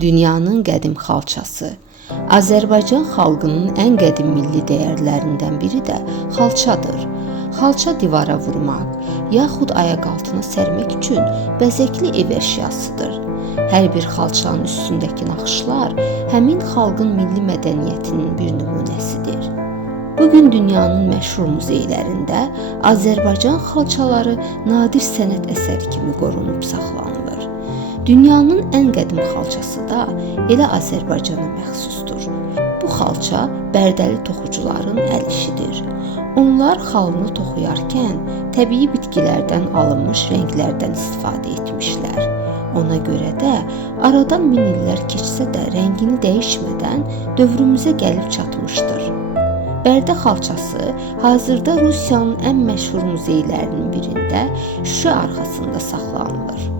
Dünyanın qədim xalçası. Azərbaycan xalqının ən qədim milli dəyərlərindən biri də xalçadır. Xalça divara vurmaq, yaxud ayaq altına sərmək üçün bəzəkli ev əşyasıdır. Hər bir xalçanın üstündəki naxışlar həmin xalqın milli mədəniyyətinin bir nümunəsidir. Bugün dünyanın məşhur muzeylərində Azərbaycan xalçaları nadir sənət əsəri kimi qorunub saxlanılır. Dünyanın ən qədim xalçası da elə Azərbaycana məxsusdur. Bu xalça bərdəli toxucuların əl işidir. Onlar xalını toxuyarkən təbii bitkilərdən alınmış rənglərdən istifadə etmişlər. Ona görə də aradan 1000 illər keçsə də rəngini dəyişmədən dövrümüzə gəlib çatmışdır. Bərdə xalçası hazırda Rusiyanın ən məşhur muzeylərinin birində şüşə arxasında saxlanılır.